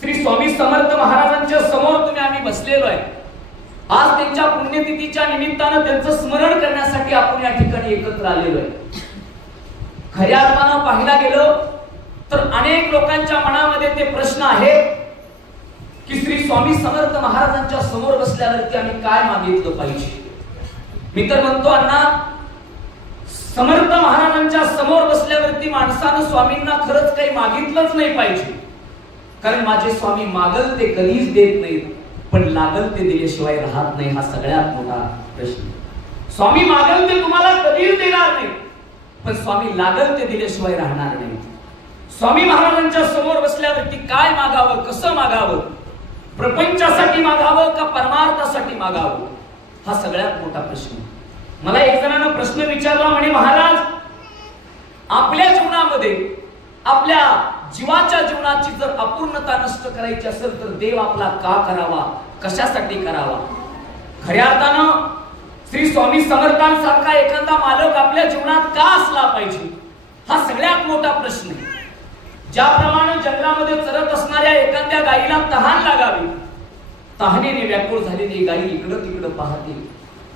श्री स्वामी समर्थ महाराजांच्या समोर तुम्ही आम्ही बसलेलो आहे। आज त्यांच्या पुण्यतिथीच्या निमित्तानं त्यांचं स्मरण करण्यासाठी आपण या ठिकाणी एकत्र आलेलो आहे। खऱ्या अर्थानं पाहायला गेलं तर अनेक लोकांच्या मनामध्ये ते प्रश्न आहेत की श्री स्वामी समर्थ महाराजांच्या समोर बसल्यावरती आम्ही काय मागितलं पाहिजे। मी तर म्हणतो अण्णा, समर्थ महाराजांच्या समोर बसल्यावरती माणसानं स्वामींना खरंच काही मागितलंच नाही पाहिजे, कारण माझे स्वामी मागल ते कधीच देत नाहीत, पण लागल ते दिल्याशिवाय राहत नाही। हा सगळ्यात मोठा प्रश्न। स्वामी मागल ते तुम्हाला कधीच देणार नाही, पण स्वामी लागल ते दिल्याशिवाय राहणार नाही। स्वामी महाराजांच्या समोर बसल्यावरती काय मागावं, कसं मागावं, प्रपंचासाठी मागावं का परमार्थासाठी मागावं, हा सगळ्यात मोठा प्रश्न। मला एक जणांना प्रश्न विचारला, म्हणे महाराज, आपल्या जीवनामध्ये आपल्या जीवाच्या जीवनाची जर अपूर्णता नष्ट करायची असेल तर देव आपला का करावा, कशासाठी करावा। खऱ्या अर्थानं श्री स्वामी समर्थांसारखा एखादा मालक आपल्या जीवनात का असला पाहिजे, हा सगळ्यात मोठा प्रश्न आहे। ज्याप्रमाणे जंगलामध्ये चरत असणाऱ्या एखाद्या गायीला तहान लागावी, तहानेने व्याकुळ झालेली गायी इकडं तिकडं पाहते,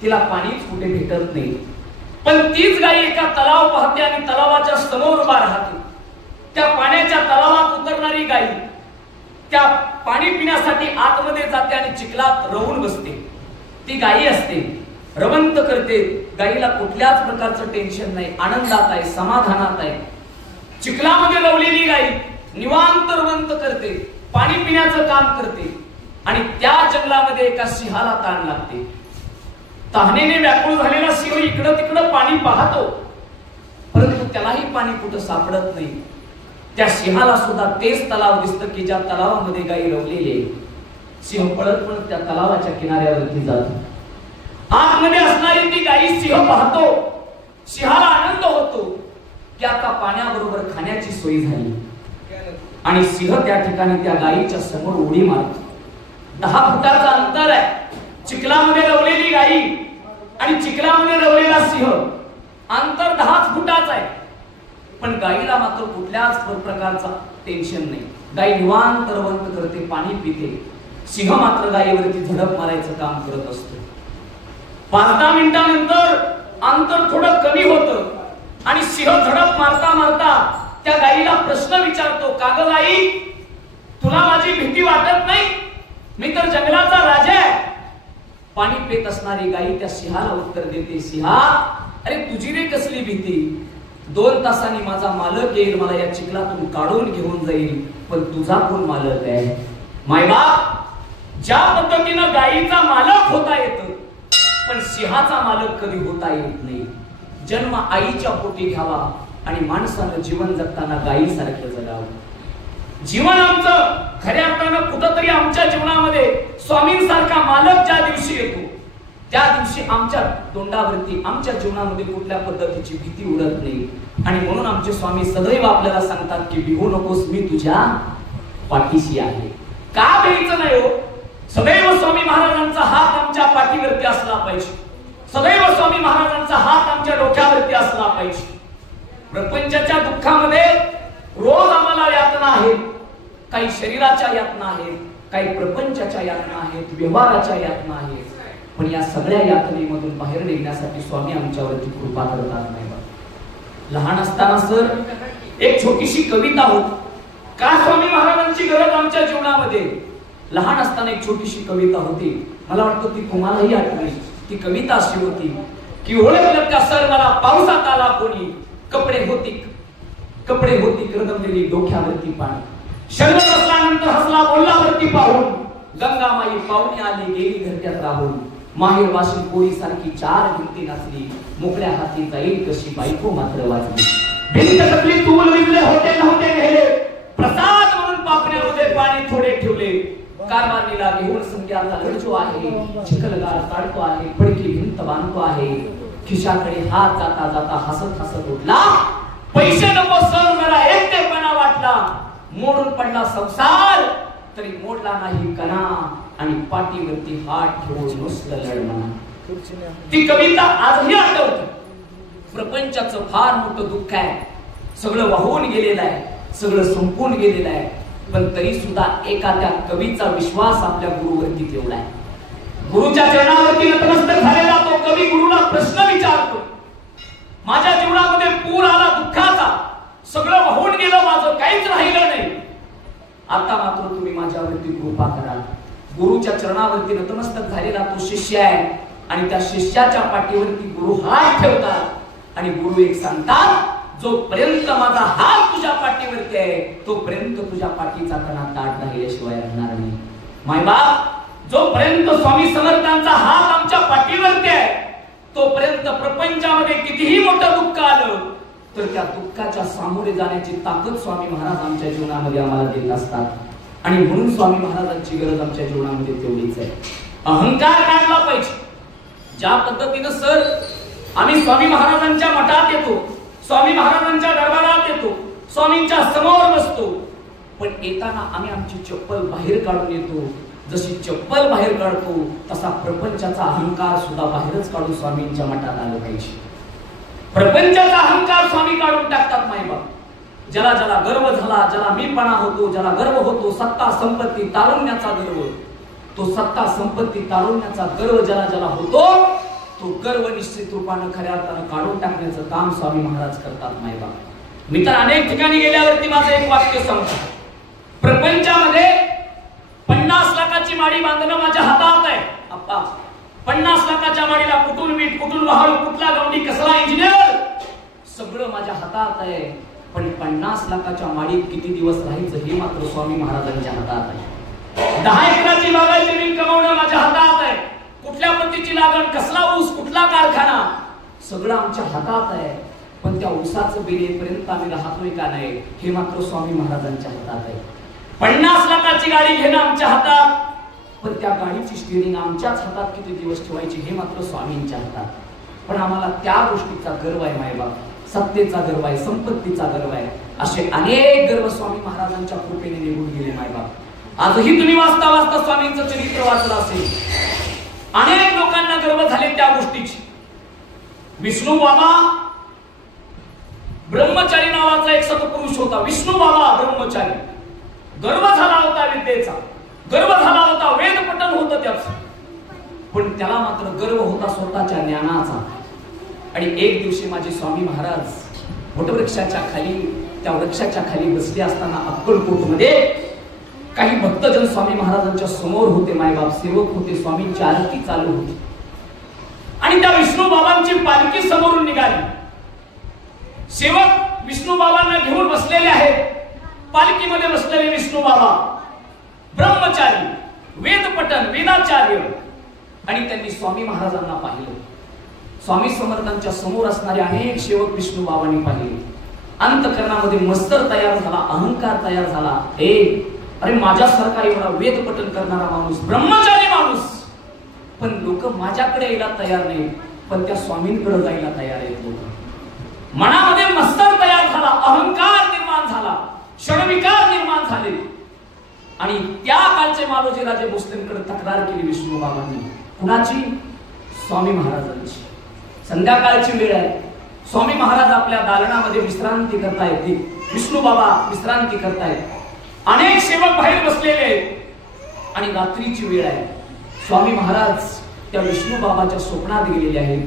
तिला पाणीच कुठे भेटत नाही, पण तीच गायी एका तलाव पाहते आणि तलावाच्या समोर उभा राहते। त्या पाण्याच्या तलावात उतरणारी गायी त्या पाणी पिण्यासाठी आतमध्ये जाते आणि चिखलात रवून बसते। ती गायी असते, रवंत करते, गायीला कुठल्याच प्रकारचं टेन्शन नाही, आनंदात आहे, समाधानात आहे। चिखलामध्ये रवलेली गायी निवांत रवंत करते, पाणी पिण्याचं काम करते, आणि त्या जंगलामध्ये एका सिंहाला ताण लागते। तहानेने व्याकुळ झालेला सिंह इकडं तिकडं पाणी पाहतो, परंतु त्यालाही पाणी कुठं सापडत नाही। त्या सिंहाला सुद्धा तेच तलाव दिसतं की ज्या तलावामध्ये गायी रवलेली आहे। सिंह पळत पळत त्या तलावाच्या किनाऱ्यावरती जातो। आतमध्ये असणारी ती गायी सिंह पाहतो, सिंहाला आनंद होतो की आता पाण्याबरोबर खाण्याची सोय झाली, आणि सिंह त्या ठिकाणी त्या गायीच्या समोर उडी मारतो। 10 फुटाचं अंतर आहे, चिखलामध्ये रवलेली गायी आणि चिखलामध्ये रवलेला सिंह, अंतर 10 फुटाचं आहे, पण गायीला मात्र कुठल्याच प्रकारचा टेन्शन नाही। गायी निवांत रवंत करते, पाणी पिते, सिंह मात्र गायीवरती झडप मारायचं काम करत असतो। 5-10 मिनिटांनंतर अंतर थोडं कमी होतं आणि सिंह झडप मारता मारता त्या गायीला प्रश्न विचारतो, का ग गाई, तुला माझी भीती वाटत नाही? मी तर जंगलाचा राजा आहे। पाणी पित असणारी गायी त्या सिंहाला उत्तर देते, सिंहा, अरे तुझी रे कसली भीती, 2 तासांनी माझा मालक येईल, मला या चिखलातून काढून घेऊन जाईल, पण तुझा कोण मालक आहे? मायबाप, ज्या पद्धतीनं गायीचा मालक होता येतो, पण सिंहाचा मालक कधी होता येत नाही। जन्म आईच्या पोटी घ्यावा आणि माणसानं जीवन जगताना गायीसारखे जगावं। जीवन आमचं खऱ्या अर्थानं कुठंतरी आमच्या जीवनामध्ये स्वामींसारखा मालक ज्या दिवशी येतो, त्या दिवशी आमच्या तोंडावरती आमच्या जीवनामध्ये कुठल्या पद्धतीची भीती उडत नाही, आणि म्हणून आमचे स्वामी सदैव आपल्याला सांगतात की भिवू नकोस, मी तुझ्या पाठीशी आहे। का भ्यायचं नाही हो? सदैव स्वामी महाराजांचा हात आमच्या पाठीवरती असला पाहिजे, सदैव स्वामी महाराजांचा हात आमच्या डोक्यावरती असला पाहिजे। प्रपंचाच्या दुःखामध्ये रोज आम्हाला यातना आहेत, काही शरीराच्या यातना आहेत, काही प्रपंचाच्या यातना आहेत, व्यवहाराच्या यातना आहेत, पण या सगळ्या यातनेमधून बाहेर निघण्यासाठी स्वामी आमच्यावरती कृपा करतात नाही बा। लहान असताना सर एक छोटीशी कविता होती, का स्वामी महाराजांची गरज आमच्या जीवनामध्ये। लहान असताना एक छोटीशी कविता होती, मला वाटतं ती तुम्हालाही आठवली। ती कविता अशी होती की ओळखलं का सर मला पावसात आला कोणी, कपडे होती करदमलेली डोक्यावरती पाणी, शर्वत असल्यानंतर हसला बोलला वरती पाहून, गंगामाई पाहुणे आली गेली घरट्यात राहून, माहेर वाशिन कोळी सारखी 4 भिंती नाचली, मोकळ्या हाती जाईल कशी बायको मात्र वाचली, भिंत कसली तूल विजले होते नव्हते गेले, प्रसाद म्हणून पापण्यामध्ये पाणी थोडे ठेवले, कारभारणीला घेऊन संध्याचा लढतो आहे, चिखलगार काढतो आहे, पडकी भिंत बांधतो आहे, खिशाकडे हात जाता जाता हसत हसत उठला, पैसे नको सर जरा एकटेपणा वाटला, मोडून पडला संसार तरी मोडला नाही कणा, आणि पाठीवरती हात ठेवून नुसतं लढमना। ती कविता आजही आठवते। प्रपंचाचं फार मोठं दुःख आहे, सगळं वाहून गेलेलं आहे, सगळं संपून गेलेलं आहे, पण तरी सुद्धा एखाद्या कवीचा विश्वास आपल्या गुरुवरती ठेवलाय. गुरुच्या चरणावरती नतमस्तक झालेला तो कवी गुरुला प्रश्न विचारतो, माझ्या जीवनामध्ये पूर आला दुःखाचा, सगळं वाहून गेलं, माझं काहीच राहिलं नाही, आता मात्र तुम्ही माझ्यावरती कृपा करा. गुरुच्या चरणावरती नतमस्तक झालेला तो शिष्य आहे आणि त्या शिष्याच्या पाठीवरती गुरु हात ठेवतात आणि गुरु एक सांगतात, जोपर्यंत माझा हात तुझ्या पाठीवरती आहे तोपर्यंत तुझ्या पाठीचा कणा ताट राहिल्याशिवाय राहणार नाही. मायबाप, जोपर्यंत स्वामी समर्थांचा हात आमच्या पाठीवरती आहे तोपर्यंत प्रपंचामध्ये कितीही मोठं दुःख आलं तर त्या दुःखाच्या सामोरे जाण्याची ताकद स्वामी महाराज आमच्या जीवनामध्ये आम्हाला देत असतात आणि म्हणून स्वामी महाराजांची गरज आमच्या जीवनामध्ये तेवढीच आहे. अहंकार काढला पाहिजे. ज्या पद्धतीनं सर आम्ही स्वामी महाराजांच्या मठात येतो, स्वामी महाराजांच्या दरबारात येतो, स्वामींच्या समोर बसतो, पण येताना आम्ही आमची चप्पल बाहेर काढून येतो. जशी चप्पल बाहेर काढतो तसा प्रपंचाचा अहंकार सुद्धा बाहेरच काढून स्वामींच्या मठात आलं पाहिजे. प्रपंचाचा अहंकार स्वामी काढून टाकतात. मायबाप, ज्याला ज्याला गर्व झाला, ज्याला मीपणा होतो, ज्याला गर्व होतो, सत्ता संपत्ती तारुण्याचा गर्व, तो सत्ता संपत्ती तारुण्याचा गर्व ज्याला ज्याला होतो तो गर्व निश्चित रूपानं खऱ्या अर्थानं काढून टाकण्याचं काम स्वामी महाराज करतात. मायबाप, मी तर अनेक ठिकाणी गेल्यावरती माझं एक वाक्य सांगतो, प्रपंचामध्ये 50 लाखाची माडी बांधणं माझ्या हातात आहे. अप्पा, 50 लाखाच्या माडीला कुठून वीट, कुठून वाळू, कुठला गवंडी, कसला इंजिनियर, सगळं माझ्या हातात आहे. पण 50 लाखाच्या माडीत किती दिवस राहायचं हे मात्र स्वामी महाराजांच्या हातात आहे. 10 एकराची बागायत जमीन कमावणं माझ्या हातात आहे. कुठल्या पद्धतीची लागण, कसला ऊस, कुठला कारखाना, सगळं आमच्या हातात आहे. पण त्या ऊसाचं बिल येईपर्यंत आम्ही राहतोय का नाही हे मात्र स्वामी महाराजांच्या हातात आहे. 50 लाखाची गाडी घेणं आमच्या हातात, पण त्या गाडीची स्टीअरिंग आमच्याच हातात किती दिवस ठेवायची हे मात्र स्वामींच्या हातात. पण आम्हाला त्या गोष्टीचा गर्व आहे. मायबाप, सत्तेचा गर्व आहे, संपत्तीचा गर्व आहे, असे अनेक गर्व स्वामी महाराजांच्या कृपेने निघून गेले. मायबाप, आजही तुम्ही वाचता वाचता स्वामींचं चरित्र वाचलं असेल, अनेक लोकांना गर्व झाले त्या गोष्टीची. विष्णू बाबा ब्रह्मचारी नावाचा एक सत्पुरुष होता. विष्णू बाबा ब्रह्मचारी, गर्व झाला होता विद्येचा, गर्व झाला होता वेद पठण होतं त्याचं, पण त्याला मात्र गर्व होता स्वतःच्या ज्ञानाचा. आणि एक दिवशी माझे स्वामी महाराज वटवृक्षाच्या खाली, त्या वृक्षाच्या खाली बसले असताना अक्कलकोट मध्ये काही भक्तजन स्वामी महाराजांच्या समोर होते. मायबाप सेवक होते, स्वामींची आरती चालू होती आणि त्या विष्णू बाबांची पालखी समोरून निघाली. सेवक विष्णू बाबांना घेऊन बसलेले आहेत. पालखीमध्ये बसलेले विष्णू बाबा ब्रह्मचारी, वेद पठण, वेदाचार्य, आणि त्यांनी स्वामी महाराजांना पाहिलं. स्वामी समर्थांच्या समोर असणारे अनेक सेवक विष्णू बाबांनी पाहिले. अंतःकरणामध्ये मत्सर तयार झाला, अहंकार तयार झाला. अरे माझ्यासारखा एवढा वेद पठण करणारा माणूस, ब्रह्मचारी माणूस, पण लोक माझ्याकडे यायला तयार नाही, पण त्या स्वामींकडे जायला तयार आहेत लोक. मनामध्ये मत्सर तयार झाला, अहंकार निर्माण झाला, क्षणविकार निर्माण झाले आणि त्या काळचे मालोजी राजे भोसलेंकडे तक्रार केली विष्णू बाबांनी. कुणाची? स्वामी महाराजांची. संध्याकाळची वेळ आहे, स्वामी महाराज आपल्या दालनामध्ये विश्रांती करतायत, विष्णू बाबा विश्रांती करतायत, अनेक सेवक बाहेर बसलेले आहेत आणि रात्रीची वेळ आहे. स्वामी महाराज त्या विष्णू बाबाच्या स्वप्नात गेलेले आहेत.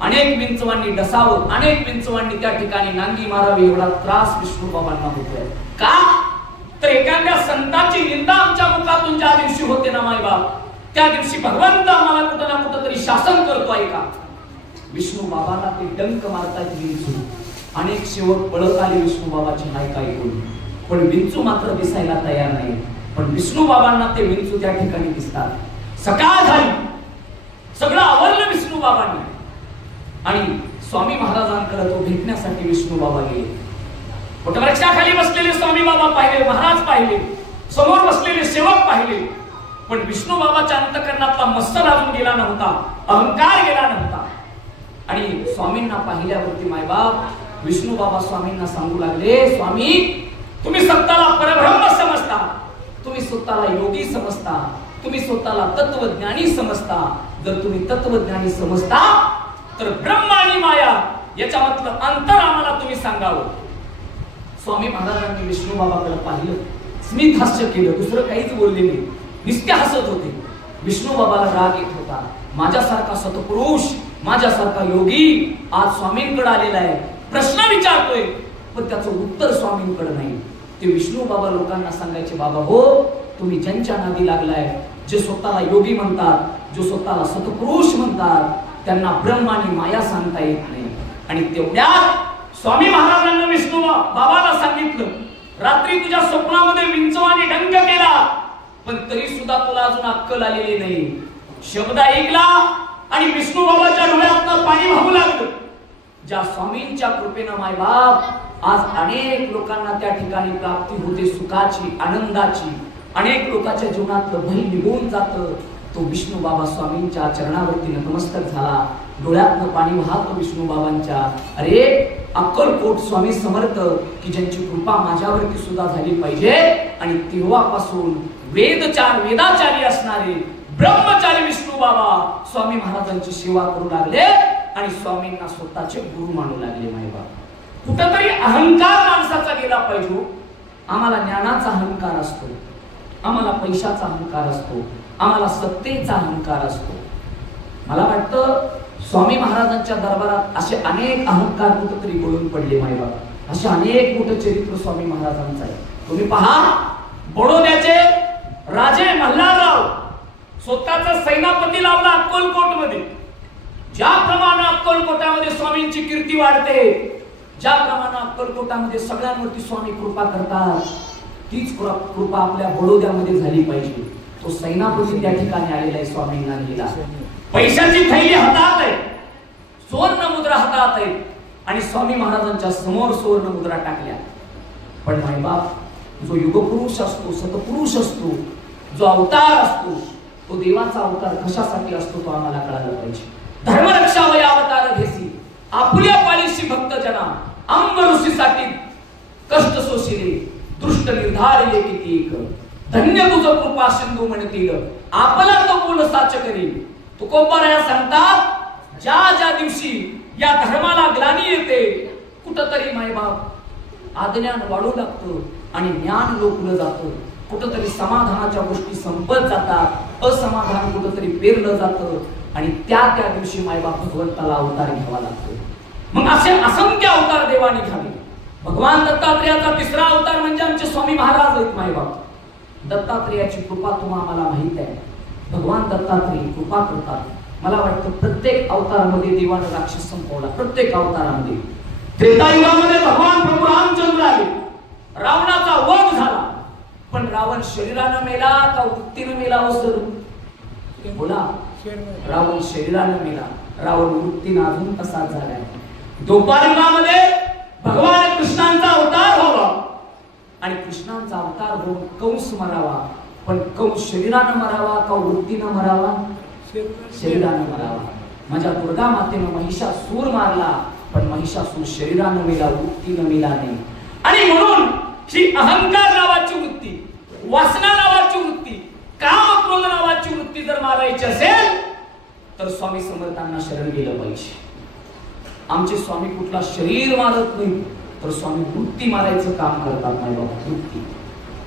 अनेक विंचवांनी डसावं, अनेक विंचवांनी त्या ठिकाणी नांगी मारावी एवढा त्रास विष्णू बाबांना होतोय. का तर एखाद्या संतांची निंदा आमच्या मुखातून ज्या दिवशी होते ना मायबाप, त्या दिवशी भगवंत आम्हाला कुठं ना कुठं तरी शासन करतोय का. विष्णू बाबांना ते डंक मारतात विंचू. अनेक सेवक पळत आले विष्णू बाबाची हाय काय करून, पण विंचू मात्र दिसायला तयार नाही. पण विष्णू बाबांना ते विंचू त्या ठिकाणी दिसतात. सकाळ झाली, सगळं आवरलं विष्णू बाबांनी आणि स्वामी महाराजांकडे तो भेटण्यासाठी विष्णू बाबा गेले. वटवृक्षाखाली बसलेले स्वामी बाबा पाहिले, महाराज पाहिले, समोर बसलेले सेवक पाहिले, पण विष्णू बाबाच्या अंतःकरणातला मत्सर अजून गेला नव्हता, अहंकार गेला नव्हता. आणि स्वामींना पाहिल्यावरती मायबाप विष्णू बाबा स्वामींना सांगू लागले, स्वामी तुम्ही स्वतःला परब्रह्म समजता, तुम्ही स्वतःला योगी समजता, तुम्ही स्वतःला तत्वज्ञानी समजता. जर तुम्ही तत्वज्ञानी समजता तर ब्रह्म आणि माया याच्यामधलं अंतर आम्हाला तुम्ही सांगावं. स्वामी महाराजांनी विष्णू बाबाकडे पाहिलं, स्मित हास्य केलं, दुसरं काहीच बोलले नाही, नुसते हसत होते. विष्णू बाबाला राग येत होता. माझ्यासारखा सतपुरुष, माझ्यासारखा योगी आज स्वामींकडे आलेला आहे, प्रश्न विचारतोय, पण त्याचं उत्तर स्वामींकडे नाही. ते विष्णू बाबा लोकांना सांगायचे, बाबा हो, तुम्ही ज्यांच्या नादी लागलाय, जे स्वतःला योगी म्हणतात, जो स्वतःला सतपुरुष म्हणतात, त्यांना ब्रह्म आणि माया सांगता येत नाही. आणि तेवढ्यात स्वामी महाराजांना विष्णू बाबाला सांगितलं, रात्री तुझ्या स्वप्नामध्ये विंचवाने डंक केला, पण तरी सुद्धा तुला अजून अक्कल आलेली नाही. शब्द ऐकला आणि विष्णू बाबाच्या डोळ्यातनं पाणी वाहू लागलं. ज्या स्वामींच्या कृपेनं मायबाप आज अनेक लोकांना त्या ठिकाणी प्राप्ती होते, सुखाची, आनंदाची. अनेक लोकांच्या जीवनातलं भय निघून जातं. तो विष्णू बाबा स्वामींच्या चरणावरती नतमस्तक झाला, डोळ्यातनं पाणी वाहतो विष्णू बाबांच्या. अरे अक्कलकोट स्वामी समर्थ, की ज्यांची कृपा माझ्यावरती सुद्धा झाली पाहिजे. आणि तेव्हापासून वेदाचारी असणारे ब्रह्मचारी विष्णू बाबा स्वामी महाराजांची सेवा करू लागले आणि स्वामींना स्वतःचे गुरु मानू लागले. मायबाप, कुठंतरी अहंकार माणसाचा गेला पाहिजे. आम्हाला ज्ञानाचा अहंकार असतो, आम्हाला पैशाचा अहंकार असतो, आम्हाला सत्तेचा अहंकार असतो. मला वाटतं स्वामी महाराजांच्या दरबारात असे अनेक अहंकार कुठेतरी गळून पडले. मायबाप, असे अनेक मोठे चरित्र स्वामी महाराजांचं आहे. तुम्ही पहा, बडोद्याचे राजे मल्हारराव स्वतःचा सेनापती लावला अक्कलकोट मध्ये. ज्याप्रमाणे अक्कलकोटामध्ये स्वामींची कीर्ती वाढते, ज्याप्रमाणे अक्कलकोटामध्ये सगळ्यांवरती स्वामी कृपा करतात, तीच कृपा आपल्या बडोद्यामध्ये झाली पाहिजे. तो सेनापती त्या ठिकाणी आलेला आहे, स्वामींना लिहिला. पैशाची थैली हातात आहे, सुवर्ण मुद्रा हातात आहे, आणि स्वामी महाराजांच्या समोर सुवर्ण मुद्रा टाकल्या. पण मायबाप, जो युगपुरुष असतो, सतपुरुष असतो, जो अवतार असतो, तो देवाचा अवतार कशासाठी असतो तो आम्हाला कळायला पाहिजे. धर्मरक्षा वया अवतार घेसी, आपुल्या पालिशी भक्त जना, अंब ऋषीसाठी कष्ट सोशिले, दृष्ट निर्धारिले किती एक, धन्य तुझं कृपा सिंधू म्हणतील, आपला तो बोल साच करी. तुकोबाराया सांगतात, ज्या ज्या दिवशी या धर्माला ग्लानी येते, कुठंतरी मायबाप आज्ञान वाढू लागतं आणि ज्ञान लोकलं जातं. कुठंतरी समाधानाच्या गोष्टी संपत जातात, असमाधान कुठंतरी पेरलं जातं, आणि त्या दिवशी मायबाप भगवंताला अवतार घ्यावा लागतो. मग असे असंख्य अवतार देवाने घ्यावे. भगवान दत्तात्रेयाचा तिसरा अवतार म्हणजे आमचे स्वामी महाराज आहेत. मायबाप, दत्तात्रेयाची कृपा तुम्हाला माहित आहे. भगवान दत्तात्रेय कृपा करतात. मला वाटतं प्रत्येक अवतारामध्ये देवाने राक्षस संपवला. प्रत्येक अवतारामध्ये त्रेतायुगामध्ये भगवान प्रभू रामचंद्र आले, रावणाचा वध झाला. पण रावण शरीरानं मेला का वृत्तीनं मेला? हो सर बोला. रावण शरीरानं मेला, रावण वृत्तीनं अजून तसाच झालाय. द्वापारयुगामध्ये भगवान कृष्णांचा अवतार व्हावा आणि कृष्णांचा अवतार होऊन कंस मरावा. पण कंस शरीरानं मरावा का वृत्तीनं मरावा? शरीरानं मरावा. माझ्या दुर्गा मातेनं महिषासूर मारला, पण महिषासूर शरीरानं मेला, वृत्तीनं मेला नाही. आणि म्हणून ही अहंकार नावाची वृत्ती, वासना नावाची वृत्ती, काम क्रोध नावाची वृत्ती जर मारायची असेल तर स्वामी समर्थांना शरण गेलं पाहिजे. आमचे स्वामी कुठला शरीर मारत नाही, तर स्वामी वृत्ती मारायचं काम करतात. नाही बाबा, वृत्ती.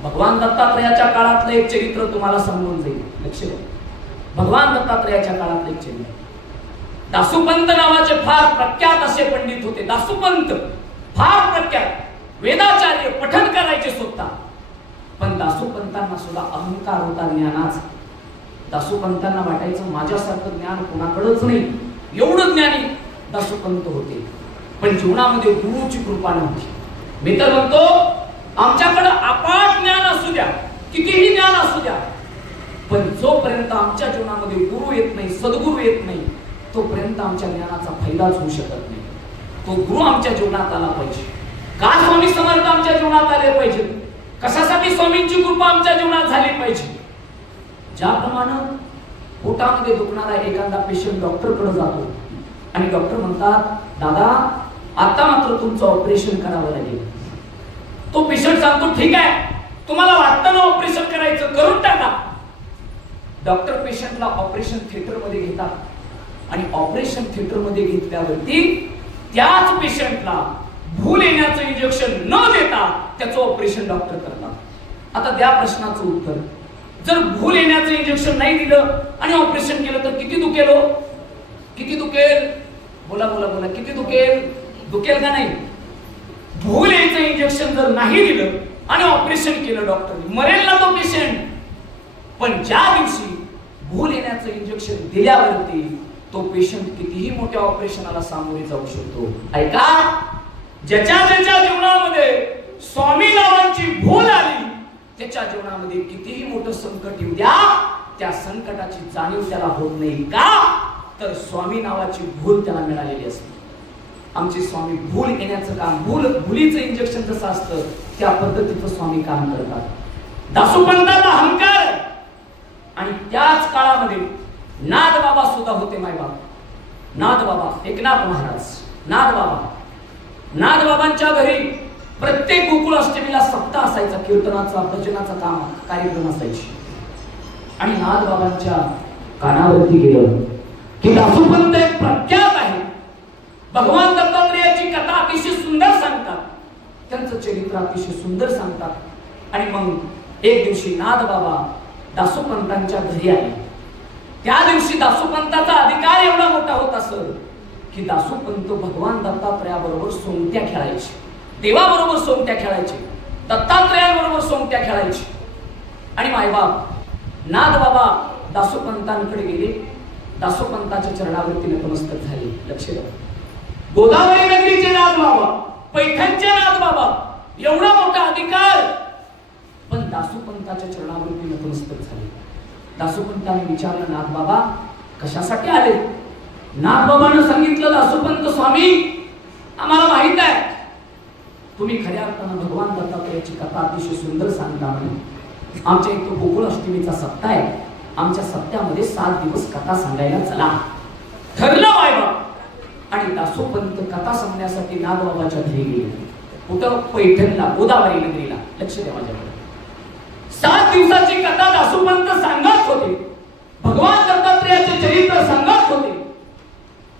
भगवान दत्तात्रेयाच्या काळातलं एक चरित्र तुम्हाला समजून जाईल. लक्ष द्या. भगवान दत्तात्रेयाच्या काळातलं एक चरित्र. दासुपंत नावाचे फार प्रख्यात असे पंडित होते. दासुपंत फार प्रख्यात, वेदाचार्य, पठण करायचे स्वतः. पण दासुपंतांना सुद्धा अहंकार होता ज्ञानाचा. दासुपंतांना वाटायचं माझ्यासारखं ज्ञान कोणाकडेच नाही, एवढं ज्ञानी दासुपंत होते. पण जीवनामध्ये गुरुची कृपा नव्हती. मी तर म्हणतो, आमच्याकडे अपाट ज्ञान असू द्या, कितीही ज्ञान असू द्या, पण जोपर्यंत आमच्या जीवनामध्ये गुरु येत नाही, सद्गुरु येत नाही, तोपर्यंत आमच्या ज्ञानाचा फायदाच होऊ शकत नाही. तो गुरु आमच्या जीवनात आला पाहिजे. का स्वामी समर्थ आमच्या जीवनात आले पाहिजे? कशासाठी स्वामींची कृपा आमच्या जीवनात झाली पाहिजे? ज्याप्रमाणे पोटामध्ये दुखणारा एखादा पेशंट डॉक्टरकडे जातो आणि डॉक्टर म्हणतात, दादा आता मात्र तुमचं ऑपरेशन करावं लागेल. तो पेशंट सांगतो, ठीक आहे, तुम्हाला वाटतं ना ऑपरेशन करायचं, करून टाका. डॉक्टर पेशंटला ऑपरेशन थिएटर मध्ये घेतात आणि ऑपरेशन थिएटर मध्ये घेतल्यावरती त्याच पेशंटला भूल येण्याचं इंजेक्शन न देता त्याचं ऑपरेशन डॉक्टर करतात. आता द्या प्रश्नाचं उत्तर. जर भूल येण्याचं इंजेक्शन नाही दिलं आणि ऑपरेशन केलं तर किती दुखेल हो? किती दुखेल? बोला बोला बोला, किती दुखेल? दुखेल का नाही? भूल यायचं इंजेक्शन जर नाही दिलं आणि ऑपरेशन केलं डॉक्टरने, मरेल ना तो पेशंट. पण ज्या दिवशी भूल येण्याचं इंजेक्शन दिल्यावरती तो पेशंट कितीही मोठ्या ऑपरेशनाला सामोरे जाऊ शकतो. ऐका, ज्याच्या ज्याच्या जीवनामध्ये स्वामी नावाची भूल आली त्याच्या जीवनामध्ये कितीही मोठं संकट येऊ द्या, त्या संकटाची जाणीव त्याला होत नाही. का? तर स्वामी नावाची भूल त्याला मिळालेली असते. आमचे स्वामी भूल येण्याचं काम, भूलीचं इंजेक्शन जसं असतं त्या पद्धतीचं स्वामी काम करतात. दासोपंतांना अहंकार आणि त्याच काळामध्ये नाद बाबा सुद्धा होते. मायबाप नाद बाबा, एकनाथ महाराज नाद बाबांच्या घरी प्रत्येक गोकुळ अष्टमीला सप्ताह असायचा, कीर्तनाचा भजनाचा काम कार्यक्रम असायचे. आणि नाद बाबांच्या कानावरती गेलं की दासोपंत एक प्रख्यात आहे, भगवान दत्तात्रेयाची कथा अतिशय सुंदर सांगतात, त्यांचं चरित्र अतिशय सुंदर सांगतात. आणि मग एक दिवशी नाद बाबा दासोपंतांच्या घरी आले. त्या दिवशी दासोपंताचा अधिकार एवढा मोठा होत असत की दासोपंत भगवान दत्तात्रयाबरोबर सोंगट्या खेळायचे, देवाबरोबर सोंगट्या खेळायचे, दत्तात्रयाबरोबर सोंगट्या खेळायचे. आणि मायबाप नाद बाबा दासोपंतांकडे गेले, दासोपंताच्या चरणावरती नतमस्तक झाले. लक्ष द्या, गोदावरी नगरीचे नाद बाबा, पैठणचे नाद बाबा, एवढा मोठा अधिकार, पण दासोपंताच्या चरणावरती नतमस्तक झाले. दासोपंतांनी विचारलं, नाथ बाबा कशासाठी आले? नाथ बाबांनी सांगितलं, दासोपंत स्वामी आम्हाला माहित आहे तुम्ही खऱ्या अर्थानं भगवान दत्तात्रयाची कथा अतिशय सुंदर सांगता. म्हणे आमच्या इथं गोकुळ अष्टमीचा सप्ताह आहे, आमच्या सप्त्यामध्ये 7 दिवस कथा सांगायला चला. ठरलं मायबाप. आणि दासोपंत कथा सांगण्यासाठी नादबाबाच्या घरी गेले. कुठं? पैठणला, गोदावरी नगरीला. लक्ष द्या माझ्याकडे. 7 दिवसाची कथा दासोपंत सांगत होते, भगवान दत्तात्रेयाचे चरित्र सांगत होते.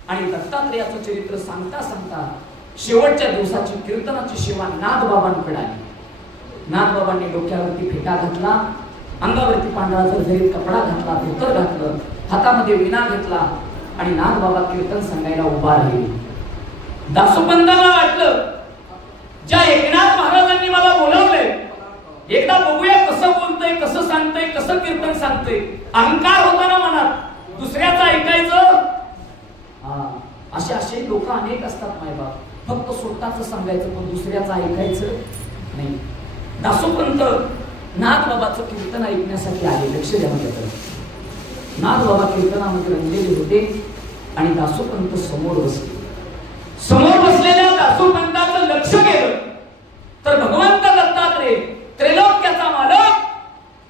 आणि दत्तात्रेयाचं चरित्र सांगता सांगता शेवटच्या दिवसाची कीर्तनाची सेवा नादबाबांकडे आली. नादबाबांनी डोक्यावरती फेटा घातला, अंगावरती पांढरा जर्जरीत कपडा घातला, धोतर घातलं, हातामध्ये विणा घेतला आणि नादबाबा कीर्तन सांगायला उभा राहिले. दासोपंतांना वाटलं, ज्या एकनाथ महाराजांनी मला बोलावलंय, एकदा बघूया कसं बोलतोय, कसं सांगतोय, कसं कीर्तन सांगतोय. अहंकार होता ना मनात, दुसऱ्याचं ऐकायचं. असे लोक अनेक असतात मायबाप, फक्त स्वतःच सांगायचं पण दुसऱ्याचं ऐकायचं नाही. दासोपंत नादबाबाचं कीर्तन ऐकण्यासाठी आले. लक्ष द्या माझ्याकडे. नादबाबा कीर्तनामध्ये रंगलेले होते आणि दासोपंत समोर बसले. समोर बसलेल्या दासोपंताचं लक्ष गेलं तर भगवंत दत्तात्रेय त्रैलोक्याचा मालक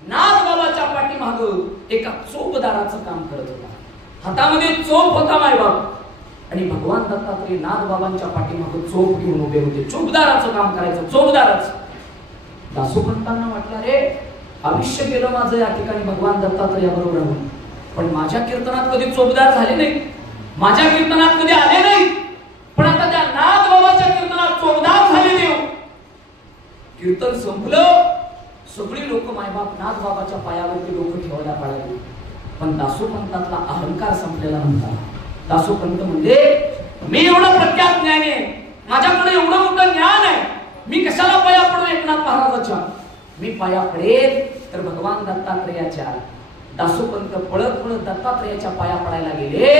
नादबाबाच्या पाठीमागं एका चोपदाराचं काम करत होता. हातामध्ये चोप होता मायबाप. आणि भगवान दत्तात्रेय नादबाबांच्या पाठीमागं चोप घेऊन उभे होते. चोपदाराचं काम करायचं, चोपदाराचं. दासोपंतांना वाटलं, रे आयुष्य गेलं माझं या ठिकाणी भगवान दत्तात्रेयाबरोबर राहून, पण माझ्या कीर्तनात कधी चोपदार झाले नाही, माझ्या कीर्तनात कधी आले नाही. पण आता त्या नादबाबाच्या कीर्तनात चोपदार झाले देव. कीर्तन संपलं, सगळी लोक मायबाप नादबाबाच्या पायावरती डोकं ठेवायला पाळाले. पण दासोपंतातला अहंकार संपलेला नव्हता. दासोपंत म्हणजे मी एवढं प्रख्यात ज्ञानी आहे, माझ्याकडे एवढं मोठं ज्ञान आहे, मी कशाला पाया पडू एकनाथ महाराजाच्या? मी पाया पडेल तर भगवान दत्तात्रेयाच्या. दासोपंत पळत पळत दत्तात्रेयाच्या पाया पडायला गेले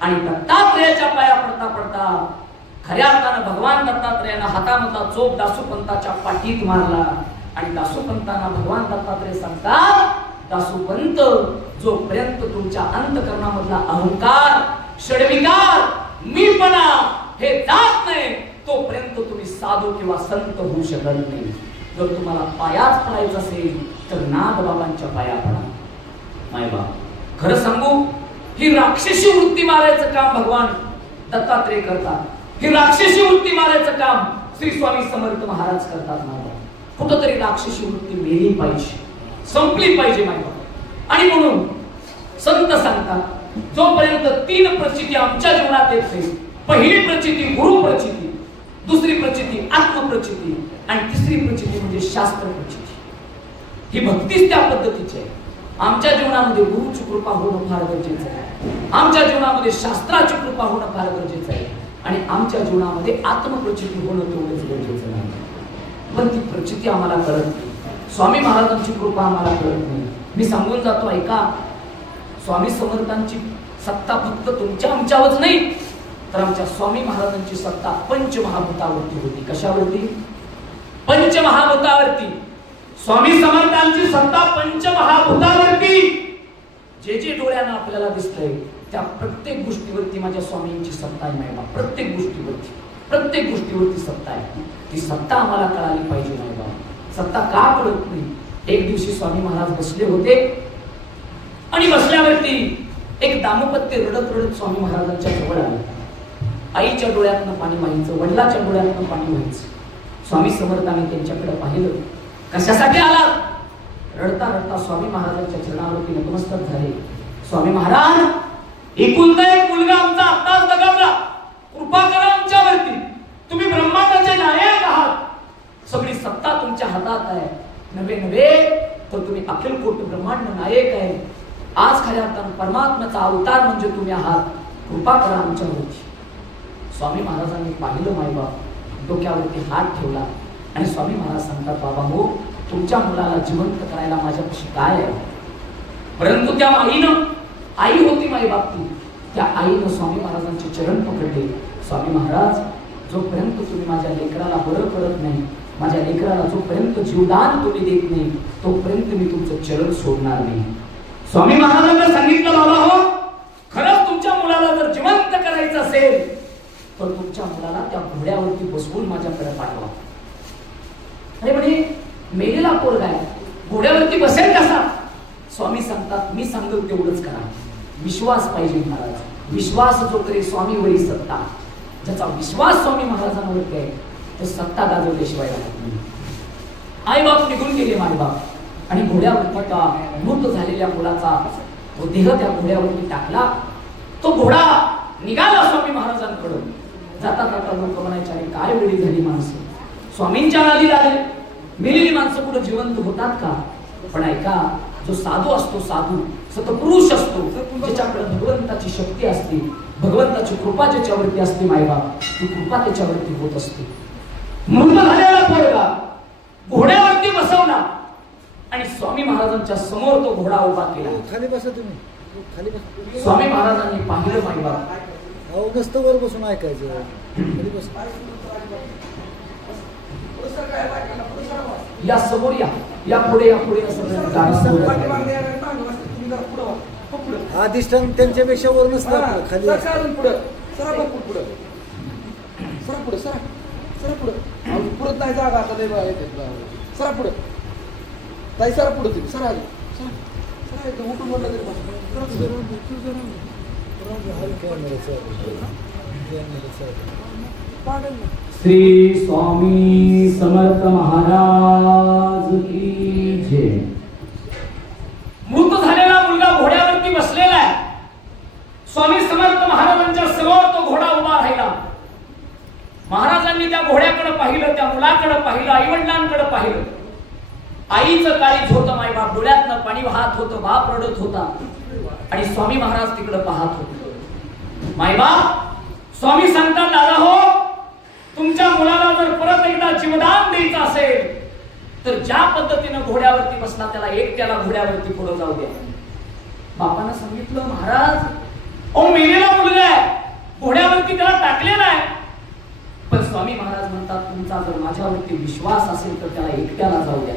आणि दत्तात्रेयाच्या पाया पडता पडता खऱ्या अर्थानं भगवान दत्तात्रेयानं हातामधला चोप दासोपंताच्या पाठीत मारला. आणि दासोपंतांना भगवान दत्तात्रेय सांगतात, दासोपंत जोपर्यंत तुमच्या अंतःकरणामधला अहंकार, षड्विकार, मीपणा हे जात नाही तोपर्यंत तुम्ही साधू किंवा संत होऊ शकत नाही. जर तुम्हाला पायाच पडायचं असेल तर नादबाबांच्या पाया पडा. मायबाप खरं सांगू, ही राक्षसी वृत्ती मारायचं काम भगवान दत्तात्रेय करतात. ही राक्षसी वृत्ती मारायचं काम श्री स्वामी समर्थ महाराज करतात. मायबाप कुठंतरी राक्षसी वृत्ती मेली पाहिजे, संपली पाहिजे मायबाप. आणि म्हणून संत सांगतात, जोपर्यंत 3 प्रचिती आमच्या जीवनात येत नाही, पहिली प्रचिती गुरु प्रचिती, दुसरी प्रचिती आत्मप्रचिती आणि तिसरी प्रचिती म्हणजे शास्त्र प्रचिती. ही भक्तीच त्या पद्धतीची आहे. आमच्या जीवनामध्ये गुरुची कृपा होणं फार गरजेचं आहे. आमच्या जीवनामध्ये शास्त्राची कृपा होणं फार गरजेचं आहे. आणि आमच्या जीवनामध्ये आत्मप्रचिती होणं तेवढंच गरजेचं नाही. पण ती प्रचिती आम्हाला कळत नाही. स्वामी महाराजांची कृपा आम्हाला कळत नाही. मी सांगून जातो ऐका, स्वामी समर्थांची सत्ता फक्त तुमच्या आमच्यावरच नाही, तर आमच्या स्वामी महाराजांची सत्ता पंचमहाभूतावरती होती. कशावरती? पंचमहाभूतावरती. स्वामी समर्थांची सत्ता पंचमहाभूतावरती. जे जे डोळ्यानं आपल्याला दिसतंय त्या प्रत्येक गोष्टीवरती माझ्या स्वामींची सत्ता आहे मायबा. प्रत्येक गोष्टीवरती सत्ता आहे. ती सत्ता आम्हाला कळाली पाहिजे मायबा. सत्ता का कळत नाही? एक दिवशी स्वामी महाराज बसले होते आणि बसल्यावरती एक दाम्पत्य रडत रडत स्वामी महाराजांच्या जवळ आले. आईच्या डोळ्यातनं पाणी व्हायचं, वडिलाच्या डोळ्यातनं पाणी व्हायचं. स्वामी समर्थांनी त्यांच्याकडे पाहिलं. कशासाठी आला? रडता रडता स्वामी महाराजांच्या चरणावरती नतमस्तक झाले. स्वामी महाराज, एकुलता एक मुलगा आमचा आत्ताच दगावला, कृपा करा आमच्यावरती. तुम्ही ब्रह्मांडाचे नायक आहात. सगळी सत्ता तुमच्या हातात आहे. नव्हे नव्हे तर तुम्ही अखिल कोटी ब्रह्मांड नायक आहे. आज खऱ्या अर्थानं परमात्म्याचा अवतार म्हणजे तुम्ही आहात. कृपा करा आमच्यावरती. स्वामी महाराजांनी पाहिलं मायबाप, डोक्यावरती हात ठेवला आणि स्वामी महाराज सांगतात, बाबा हो, तुमच्या मुलाला जिवंत करायला माझ्यापाशी काय आहे? परंतु त्या आईनं, आई होती माईबाप ती, त्या आईनं स्वामी महाराजांचे चरण पकडले. स्वामी महाराज, जोपर्यंत तुम्ही माझ्या लेकराला बरं करत नाही, माझ्या लेकराला जोपर्यंत जीवदान तुम्ही देत नाही, तोपर्यंत मी तुमचं चरण सोडणार नाही. स्वामी महाराजांना सांगितलं, बाबा हो, खरंच तुमच्या मुलाला जर जिवंत करायचं असेल तर तुमच्या मुलाला त्या घोड्यावरती बसवून माझ्याकडे पाठवा. अरे म्हणे, मेलेला पोरगा आहे, घोड्यावरती बसेल कसा? स्वामी सांगतात, मी सांगेल तेवढंच करा. विश्वास पाहिजे महाराज. विश्वास जो करे स्वामीवरी सत्ता. ज्याचा विश्वास स्वामी महाराजांवरती आहे तो सत्ता गाजवल्याशिवाय राहत नाही. आई बाप निघून गेले मायबाप आणि घोड्यावरती त्या मृत झालेल्या मुलाचा तो देह त्या घोड्यावरती टाकला. तो घोडा निघाला स्वामी महाराजांकडे. जाता जाता लोक म्हणायचे, अरे काय वेळी झाली माणसं, स्वामींच्या नादी लागले. मेलेली माणसं कुठे जिवंत होतात का? पण ऐका, जो साधू असतो, साधू सतपुरुष असतो, ज्याच्याकडे भगवंताची शक्ती असते, भगवंताची कृपा ज्याच्यावरती असते मायबाप, ती कृपा त्याच्यावरती होत असते. मृत झालेला पोरगा घोड्यावरती बसवला आणि स्वामी महाराजांच्या समोर तो घोडा उभा केला. खाली बसा तुम्ही, खाली बसा. स्वामी महाराजांनी पाहिलं मायबाप, अहो नुसतं वर बसून ऐकायचं. खाली बसा. या समोर या, या पुढे, या पुढे. अधिष्ठान त्यांच्यापेक्षा वर नसतं. खाली पुढे नाही जागा आता सरा पुढे ताई, सरा पुढे तुम्ही, सरा उठून बोलला श्री स्वामी समर्थ महाराज की जय. मृत झालेला मुलगा घोड्यावरती बसलेला आहे. स्वामी समर्थ महाराजांच्या समोर तो घोडा उभा राहिला. महाराजांनी त्या घोड्याकडे पाहिलं, त्या मुलाकडे पाहिलं, आई वडिलांकडे पाहिलं. आईचं काळीज होतं मायबाप, डोळ्यातनं पाणी वाहत होतं, बाप रडत होता आणि स्वामी महाराज तिकडे पाहत होते. मायबाप स्वामी सांगतात, दादा हो, तुमच्या मुलाला जर परत एकदा जीवदान द्यायचं असेल तर ज्या पद्धतीनं घोड्यावरती बसला त्याला एकट्याला घोड्यावरती पुढे जाऊ द्या. बापानं सांगितलं, महाराज ओ मेलेला मुलगा आहे, घोड्यावरती त्याला टाकलेला आहे. पण स्वामी महाराज म्हणतात, तुमचा जर माझ्यावरती विश्वास असेल तर त्याला एकट्याला जाऊ द्या.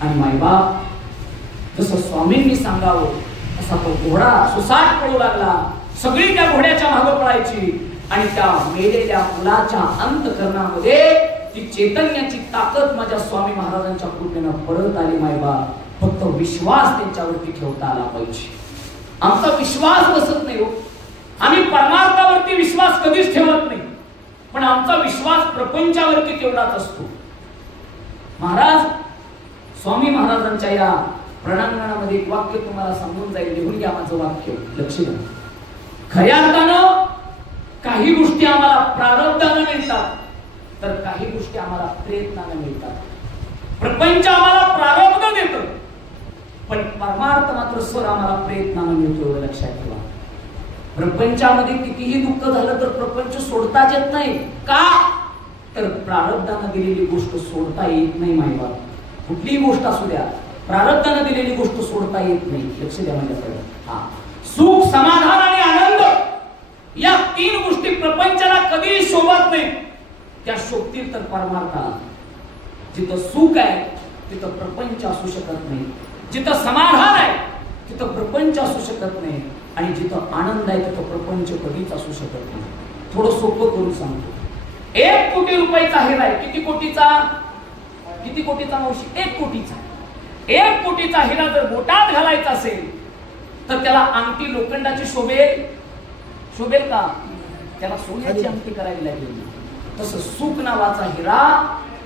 आणि मायबाप जसं स्वामींनी सांगावं असा तो घोडा सुसाट पडू लागला. सगळी त्या घोड्याच्या मागे पळायची आणि त्या मेलेल्या मुलाच्या अंतःकरणामध्ये ती चैतन्याची ताकद माझ्या स्वामी महाराजांच्या कृपेनं परत आली. मायबाप फक्त विश्वास त्यांच्यावरती ठेवता आला पाहिजे. आमचा विश्वास बसत नाही हो. आम्ही परमार्थावरती विश्वास कधीच ठेवत नाही, पण आमचा विश्वास प्रपंचावरती तेवढाच असतो. महाराज स्वामी महाराजांच्या या प्रणांगणामध्ये एक वाक्य तुम्हाला सांगून जाईल, लिहून घ्या माझं वाक्य, लक्ष द्या. खऱ्या अर्थानं काही गोष्टी आम्हाला प्रारब्धानं मिळतात तर काही गोष्टी आम्हाला प्रयत्नानं मिळतात. प्रपंच आम्हाला प्रारब्ध देतं, पण परमार्थ मात्र सर आम्हाला प्रयत्नानं मिळतो, एवढं लक्षात ठेवा. प्रपंचामध्ये कितीही दुःख झालं तर प्रपंच सोडताच येत नाही. का? तर प्रारब्धानं दिलेली गोष्ट सोडता येत नाही. मायबाप, कुठलीही गोष्ट असू द्या, प्रारब्धानं दिलेली गोष्ट सोडता येत नाही. लक्ष द्या माझ्याकडे. सुख, समाधान आणि आनंद या तीन गोष्टी प्रपंचाला कधीही शोभत नाही. त्या शोभतील तर परमार्थाला. जिथं सुख आहे तिथं प्रपंच असू शकत नाही, जिथं समाधान आहे तिथं प्रपंच असू शकत नाही, आणि जिथं आनंद आहे तिथं प्रपंच कधीच असू शकत नाही. थोडं सोपं करून सांगतो. 1 कोटी रुपयाचा हिरा आहे. किती कोटीचा? किती कोटीचा मावशी? 1 कोटीचा. 1 कोटीचा हिरा जर बोटात घालायचा असेल तर त्याला अंगठी लोखंडाची शोभेल? शोभेल का? त्याला सोन्याची अंगठी करावी लागेल. तसं सुख नावाचा हिरा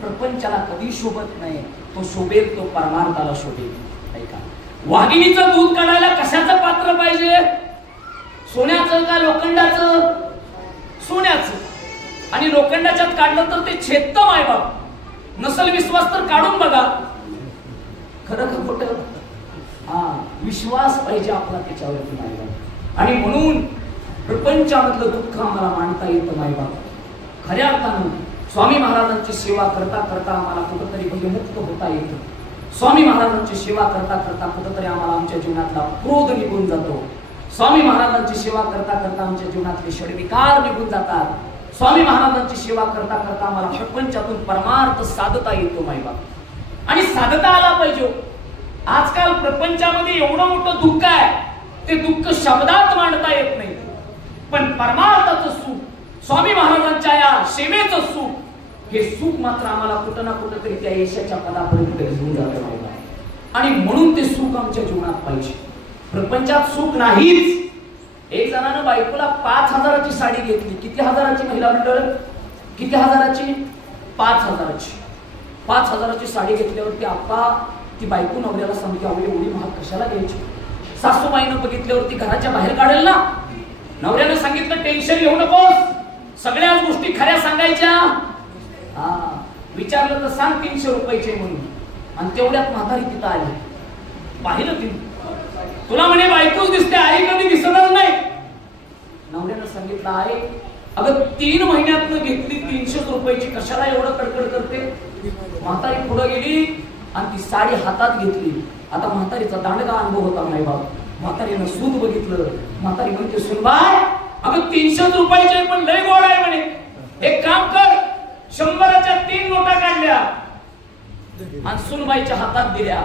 प्रपंचाला कधी शोभत नाही. तो शोभेल तो परमार्थाला शोभेल. ऐका, वाघिणीचं दूध काढायला कशाचं पात्र पाहिजे? सोन्याचं का लोखंडाचं? सोन्याचं. आणि लोखंडाच्यात काढलं तर ते छेदतं. मायबाप, नसल विश्वास तर काढून बघा. खरं का खोटं? विश्वास पाहिजे आपला त्याच्यावरती मायबाप. आणि म्हणून प्रपंचामधलं दुःख आम्हाला मांडता येतं मायबाप. खऱ्या अर्थानं स्वामी महाराजांची सेवा करता करता आम्हाला कुठंतरी भयमुक्त होता येतं. स्वामी महाराजांची सेवा करता करता कुठंतरी आम्हाला आमच्या जीवनातला क्रोध निघून जातो. स्वामी महाराजांची सेवा करता करता आमच्या जीवनातले षड्विकार निघून जातात. स्वामी महाराजांची सेवा करता करता आम्हाला प्रपंचातून परमार्थ साधता येतो मायबाप. आणि साधता आला पाहिजे. आजकाल प्रपंचामध्ये एवढं मोठं दुःख आहे, ते दुःख शब्दात मांडता येत नाही. पण परमार्थाचं सुख, स्वामी महाराजांच्या या सेवेचं सुख, हे सुख मात्र आम्हाला कुठं ना कुठं तरी त्या यशाच्या पदापर्यंत घेऊन जातं. आणि म्हणून ते सुख आमच्या जीवनात पाहिजे. प्रपंचात सुख नाहीच. एक जणानं बायकोला 5,000ची साडी घेतली. किती हजाराची? महिला मंडळ किती हजाराची? 5,000ची. 5,000ची साडी घेतल्यावरती आप्पा ती बायको नवऱ्याला सांगते, अवघे एवढी महाग कशाला घ्यायची? सासूबाईनं बघितल्यावरती घराच्या बाहेर काढेल ना. नवऱ्यानं सांगितलं, टेन्शन घेऊ नकोस, सगळ्याच गोष्टी खऱ्या सांगायच्या. विचारलं तर सांग 300 रुपयाचे म्हणून. आणि तेवढ्यात म्हातारी तिथं आली. पाहिलं ती, तुला म्हणे बायकोच दिसते, आई कधी दिसतच नाही. नवऱ्यानं सांगितलं, आई अगं 3 महिन्यातनं घेतली 300 रुपयाची, कशाला एवढं कडकड करते? म्हातारी पुढे गेली आणि ती साडी हातात घेतली. आता म्हातारीचा दांडगा अनुभव होता मायबाप. म्हातारीनं सूद बघितलं. म्हातारी म्हणते, सुनबाई अगं 300 रुपयाचे पण लय गोड आहे म्हणे. एक काम कर, 100च्या 3 नोटा काढल्या आणि सुनबाईच्या हातात दिल्या.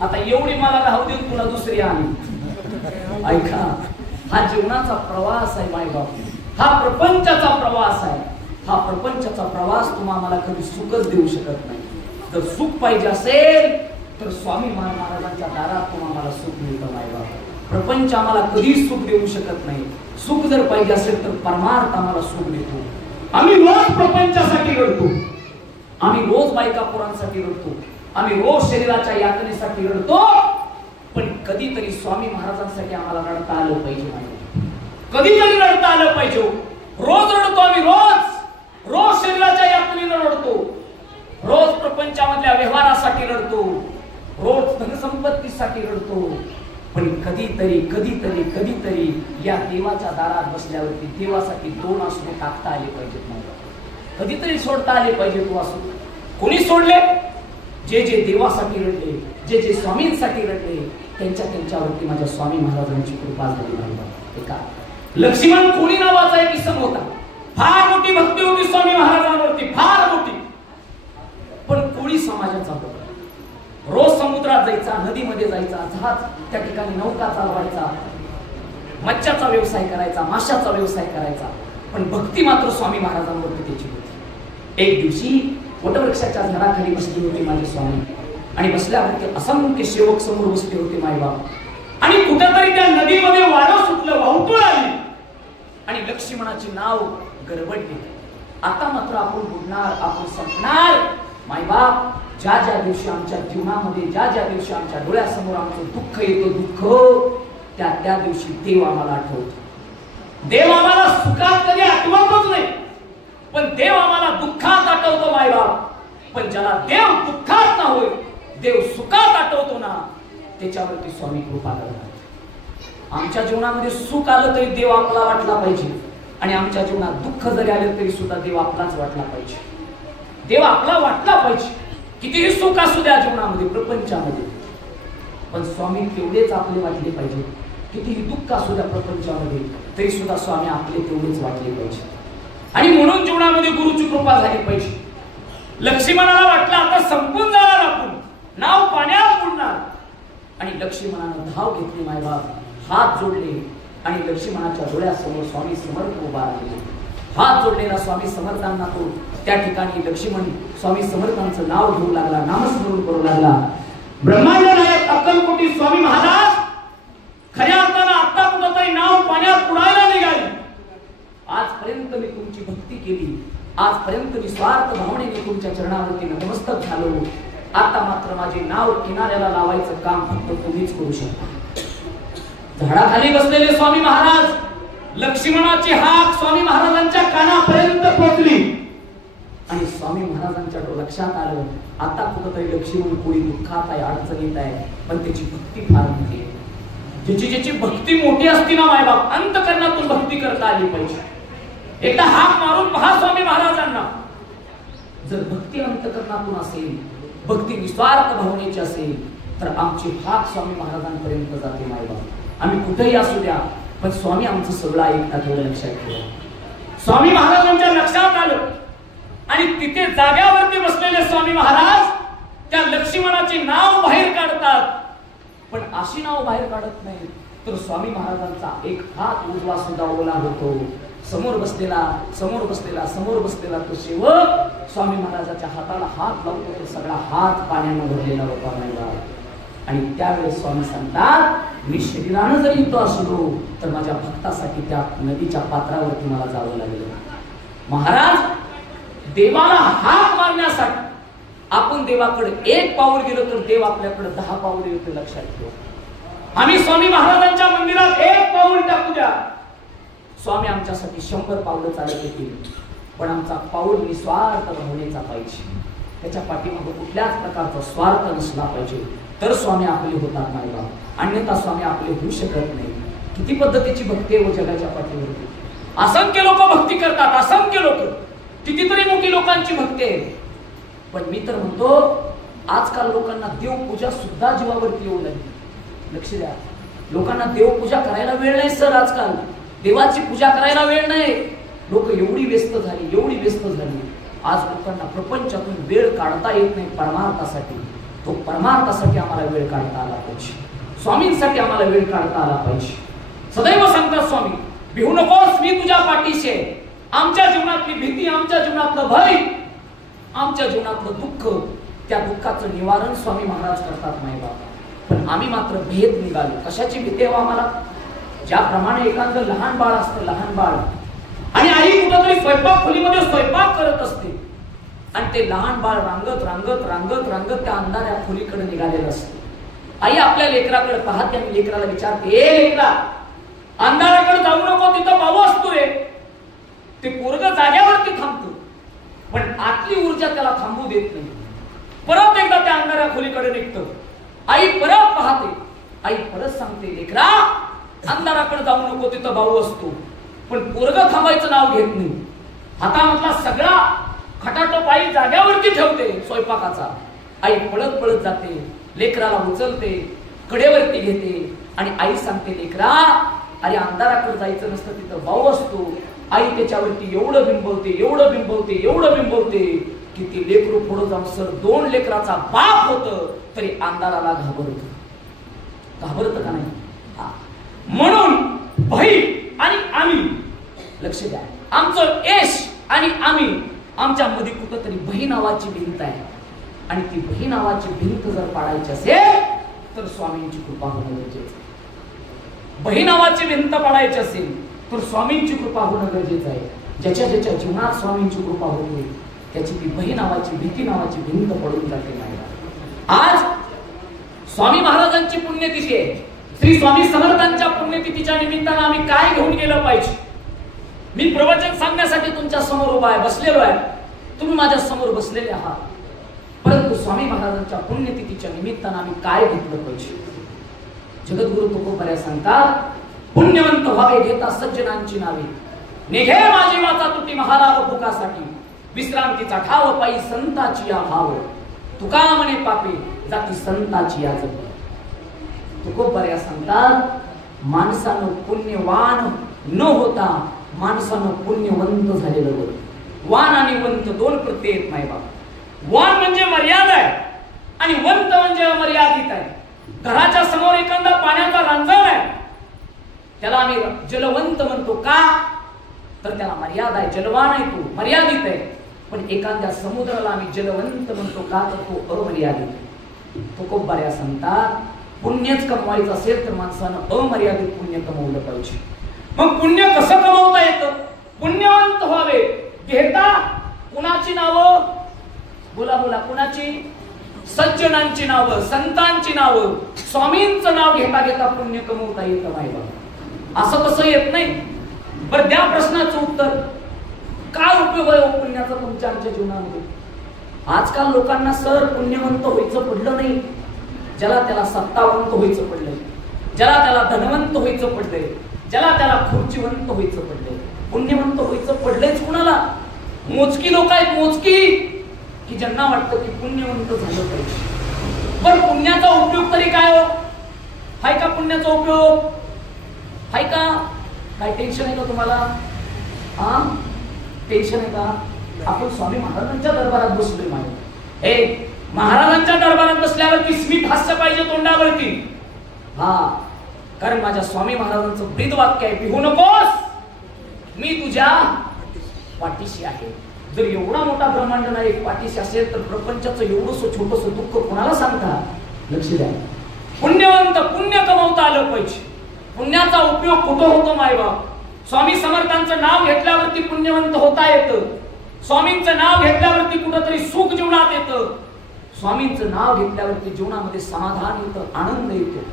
आता एवढी मला राहू देऊन तुला दुसरी आली. ऐका, हा जीवनाचा प्रवास आहे मायबाप. हा प्रपंचाचा प्रवास आहे. हा प्रपंचाचा प्रवास तुम्हाला कधी सुखच देऊ शकत नाही. जर सुख पाहिजे असेल तर स्वामी महाराजांच्या दारात तुम्हाला सुख मिळतं मायबाप. प्रपंच आम्हाला कधी सुख देऊ शकत नाही. सुख जर पाहिजे असेल तर परमार्थ आम्हाला सुख देतो. आम्ही रोज प्रपंचासाठी रडतो. आम्ही रोज बायका पोरांसाठी रडतो. आम्ही रोज शरीराच्या यातनेसाठी रडतो. पण कधीतरी स्वामी महाराजांसाठी आम्हाला रडता आलं पाहिजे. कधीतरी रडता आलं पाहिजे. रोज रडतो आम्ही. रोज शरीराच्या यातनेनं रडतो. रोज प्रपंचामधल्या व्यवहारासाठी रडतो. रोज धनसंपत्तीसाठी रडतो. पण कधीतरी कधीतरी कधीतरी या देवाच्या दारात बसल्यावरती देवासाठी 2 अश्रू टाकता आले पाहिजेत. कधीतरी सोडता आले पाहिजे. तू असू कोणी सोडले? जे जे देवासाठी रडले, जे जे स्वामींसाठी रडले, त्यांच्यावरती माझ्या स्वामी महाराजांची कृपा झाली नाही. एका लक्ष्मण कोणी नावाचा एक इसम होता. फार मोठी भक्ती होती स्वामी महाराजांवरती, फार मोठी. पण कोळी समाजाचा होता. रोज समुद्रात जायचा, नदीमध्ये जायचा, जहाज त्या ठिकाणी नौका चालवायचा, मच्छ्याचा व्यवसाय करायचा, माशाचा व्यवसाय करायचा. पण भक्ती मात्र स्वामी महाराजांवरती त्याची होती. एक दिवशी वटवृक्षाच्या झाडाखाली बसले होते माझे स्वामी. आणि बसल्यावरती असंख्य सेवक समोर बसले होते मायबाप. आणि कुठेतरी त्या नदीमध्ये वारं सुटलं, वाहतूळ आली आणि लक्ष्मणाचे नाव गडबडले. आता मात्र आपण बुडणार, आपण संपणार. मायबाप, ज्या ज्या दिवशी आमच्या जीवनामध्ये, ज्या ज्या दिवशी आमच्या डोळ्यासमोर आमचं दुःख येतं, दुःख त्या दिवशी देव आम्हाला आठवतो. देव आम्हाला सुखात कधी आठवतच नाही, पण देव आम्हाला दुःखात आठवतो मायबाप. पण ज्याला देव दुःखात ना होय, देव सुखात आठवतो ना, त्याच्यावरती स्वामी कृपा करतात. आमच्या जीवनामध्ये सुख आलं तरी देव आपला वाटला पाहिजे, आणि आमच्या जीवनात दुःख जरी आलं तरी सुद्धा देव आपलाच वाटला पाहिजे. देव आपला वाटला पाहिजे. कितीही सुख असू द्या जीवनामध्ये, प्रपंचामध्ये, पण स्वामी तेवढेच आपले वाटले पाहिजे. कितीही दुःख असू द्या प्रपंचामध्ये, तरी सुद्धा स्वामी आपले तेवढेच वाटले पाहिजे. आणि म्हणून जीवनामध्ये गुरुची कृपा झाली पाहिजे. लक्ष्मणाला वाटलं आता संपून जाणार आपण, नाव पाण्यात बुडणार, आणि लक्ष्मणानं धाव घेतली, मायबाप हात जोडले, आणि लक्ष्मणाच्या डोळ्यासमोर स्वामी समर्थ उभा राहिले. हात जोडलेला स्वामी समर्थांना तो त्या ठिकाणी लक्ष्मण स्वामी समर्थांचं नाव घेऊ लागला, नामस्मरण करू लागला. ब्रह्मांड नायक अक्कलकोटी स्वामी महाराज खऱ्या अर्थानं आता कुठंतरी नाव पाण्यात बुडायला निघाली. आजपर्यंत मी तुमची भक्ती केली, आजपर्यंत निस्वार्थ भावनेने तुमच्या चरणावरती नतमस्तक झालो. आता मात्र माझे नाव किनाऱ्याला लावायचं काम फक्त तुम्हीच करू शकता. झाडाखाली बसलेले स्वामी महाराज, लक्ष्मणाची हाक स्वामी महाराजांच्या कानापर्यंत पोहोचली, आणि स्वामी महाराजांच्या लक्षात आलं आता कुठंतरी लक्ष्मण कोणी दुःखात आहे, अडचणीत आहे, पण त्याची भक्ती फार मोठी आहे. ज्याची भक्ती मोठी असती ना मायबाप, अंतकरणातून भक्ती करता आली पाहिजे. एकदा हाक मारून पहा स्वामी महाराजांना. जर भक्ती अंतकरणातून असेल, भक्ती निस्वार्थ भावनेची असेल, तर आमची हाक स्वामी महाराजांपर्यंत जाते मायबाप. आम्ही कुठेही असू द्या, पण स्वामी आमचं सगळं ऐकतात, एवढं लक्षात ठेवा. स्वामी महाराजांच्या लक्षात आलं, आणि तिथे जाग्यावरती बसलेले स्वामी महाराज त्या लक्ष्मणाचे नाव बाहेर काढतात. पण अशी नाव बाहेर काढत नाही तर स्वामी महाराजांचा एक हात उजवा सुद्धा ओला होतो. समोर बसलेला तो सेवक स्वामी महाराजाच्या हाताला हात लावतो, तर सगळा हात पाण्याने भरलेला होता नाही. आणि त्यावेळेस स्वामी सांगतात, मी शरीरानं जरी इथं असलो तर माझ्या भक्तासाठी त्या नदीच्या पात्रावरती मला जावं लागेल. महाराज, देवाला हाक मारण्यासाठी आपण देवाकडे एक पाऊल गेलो तर देव आपल्याकडे 10 पाऊल येते, लक्षात ठेवा. आम्ही स्वामी महाराजांच्या मंदिरात एक पाऊल टाकू द्या, स्वामी आमच्यासाठी 100 पावलं चालत येतील. पण आमचा पाऊल निस्वार्थ भावनेचा पाहिजे, त्याच्या पाठीमागे कुठल्याच प्रकारचा स्वार्थ नसला पाहिजे, तर स्वामी आपले होतात नाही बा. अन्यथा स्वामी आपले होऊ शकत नाही. किती पद्धतीची भक्ती आहे जगाच्या पाठीवरती. असंख्य लोक भक्ती करतात, असंख्य लोक, कितीतरी मोठी लोकांची भक्ती आहे. पण मी तर म्हणतो आजकाल लोकांना देवपूजा सुद्धा जीवावरती येऊ लागली. लक्ष द्या, लोकांना देवपूजा करायला वेळ नाही सर. आजकाल देवाची पूजा करायला वेळ नाही. लोक एवढी व्यस्त झाली. आज लोकांना प्रपंचातून वेळ काढता येत नाही परमार्थासाठी. तो परमार्थासाठी आम्हाला वेळ काढता आला पाहिजे, स्वामींसाठी आम्हाला वेळ काढता आला पाहिजे. सदैव सांगतात स्वामी, भिवू नकोस, मी तुझ्या पाठीशी आहे. आमच्या जीवनातली भीती, आमच्या जीवनातलं भय, आमच्या जीवनातलं दुःख, त्या दुःखाचं निवारण स्वामी महाराज करतात नाही बाबा. पण आम्ही मात्र भेद निघालो. कशाची भीती आहे आम्हाला? ज्याप्रमाणे एखादं लहान बाळ असतं, लहान बाळ, आणि आई कुठेतरी स्वयंपाक खोलीमध्ये स्वयंपाक करत असते, आणि ते लहान बाळ रांगत त्या अंधाऱ्या खोलीकडे निघालेलं असते. आई आपल्या लेकराकडे पाहते आणि लेकराला विचारते, ए लेकरा, अंधाराकडे जाऊ नको, तिथं भाऊ असतो रे. ते पोरगं जाग्यावरती थांबतो, पण आतली ऊर्जा त्याला थांबू देत नाही. परत एकदा त्या अंधाऱ्या खोलीकडे निघतं. आई परत पाहते, आई परत सांगते, लेकरा, अंधाराकडे जाऊ नको, तिथं भाऊ असतो. पण पोरगं थांबायचं नाव घेत नाही. हातामधला सगळा खटाटोप आई जाग्यावरती ठेवते स्वयंपाकाचा. आई पळत जाते, लेकराला उचलते, कडेवरती घेते, आणि आई सांगते, लेकरा, अरे अंधाराकडे जायचं नसतं, तिथं भाऊ असतो. आई त्याच्यावरती एवढं बिंबवते की ती लेकरू पुढे जाऊन सर 2 लेकराचा बाप होत तरी अंधाराला घाबरत का नाही? म्हणून भाई आणि आम्ही, लक्ष द्या, आमचं यश आणि आम्ही, आमच्या मध्ये कुठंतरी बही नावाची भिंत आहे. आणि ती बही नावाची भिंत जर पाडायची असेल तर स्वामींची कृपा होणं गरजेचं आहे. बही नावाची भिंत पाडायची असेल तर स्वामींची कृपा होणं गरजेचं आहे. ज्याच्या जीवनात स्वामींची कृपा होते त्याची ती बही नावाची, भीती नावाची भिंत पडून जाते नाही. आज स्वामी महाराजांची पुण्यतिथी आहे. श्री स्वामी समर्थांच्या पुण्यतिथीच्या निमित्तानं आम्ही काय घेऊन गेलं पाहिजे? मी प्रवचन सांगण्यासाठी तुमच्या समोर उभा आहे, बसलेलो आहे. तुम्ही माझ्या समोर बसलेले आहात. परंतु स्वामी महाराजांच्या पुण्यतिथीच्या निमित्तानं आम्ही काय घेतलं पाहिजे? जगद्गुरु तुकोबऱ्या सांगतात, पुण्यवंत व्हावे घेता सज्जनांची नावे, निघे माझी वाचा तुटी महाराज भुकासाठी, विश्रांतीचा ठाव पायी संताची या भाव, तुका म्हणे पापे जाती संताची या जप. तुकोबऱ्या सांगतात, माणसानं पुण्यवान न होता माणसानं पुण्यवंत झालेलं बरं. वान आणि वंत दोन प्रत्यय आहेत मायबाप. वान म्हणजे मर्यादा आहे आणि वंत म्हणजे अमर्यादित आहे. घराच्या समोर एखादा पाण्याचा रांजण आहे, त्याला आम्ही जलवंत म्हणतो. का? तर त्याला मर्यादा आहे. जलवान आहे, तो मर्यादित आहे. पण एखाद्या समुद्राला आम्ही जलवंत म्हणतो. का? तर तो अमर्यादित आहे. तुकोबऱ्या सांगतात, पुण्यच कमवायचं असेल तर माणसानं अमर्यादित पुण्य कमवलं पाहिजे. मग पुण्य कसं कमवता येतं? पुण्यवंत व्हावे घेता कुणाची नावं? बोला बोला, कुणाची? सज्जनांची नावं, संतांची नावं, स्वामींचं नाव घेता घेता पुण्य कमवता येतं. बाबा असं कसं येत नाही? बरं द्या प्रश्नाचं उत्तर. काय उपयोग आहे पुण्याचा तुमच्या आमच्या जीवनामध्ये? आजकाल लोकांना सर पुण्यवंत व्हायचं पडलं नाही. ज्याला त्याला सत्तावंत व्हायचं पडलंय, ज्याला त्याला धनवंत व्हायचं पडलंय, ज्याला त्याला खुर्चीवंत व्हायचं पडलंय. पुण्यवंत व्हायचं पडलंयच कुणाला? मोजकी लोक आहेत, मोजकी, की ज्यांना वाटतं की पुण्यवंत झालं पाहिजे. पण पुण्याचा उपयोग तरी काय हो? हाय का पुण्याचा उपयोग? हाय का? काय टेन्शन आहे का तुम्हाला? हा, टेन्शन आहे का? आपण स्वामी महाराजांच्या दरबारात बसलोय. माझ्या महाराजांच्या दरबारात बसल्यावरती स्मित हास्य पाहिजे तोंडावरती. हा, कारण माझ्या स्वामी महाराजांचं ब्रीद वाक्य आहे, भिवू नकोस, मी तुझ्या पाठीशी आहे. जर एवढा मोठा ब्रह्मांड नाही पाठीशी असेल तर प्रपंचाचं एवढंसं छोटंसं दुःख कोणाला सांगता? लक्ष द्या. पुण्यवंत, पुण्य कमवता आलं पाहिजे. पुण्याचा उपयोग कुठं होतो मायबाप? स्वामी समर्थांचं नाव घेतल्यावरती पुण्यवंत होता येतं. स्वामींचं नाव घेतल्यावरती कुठंतरी सुख जीवनात येतं. स्वामींचं नाव घेतल्यावरती जीवनामध्ये समाधान येतं, आनंद येतो.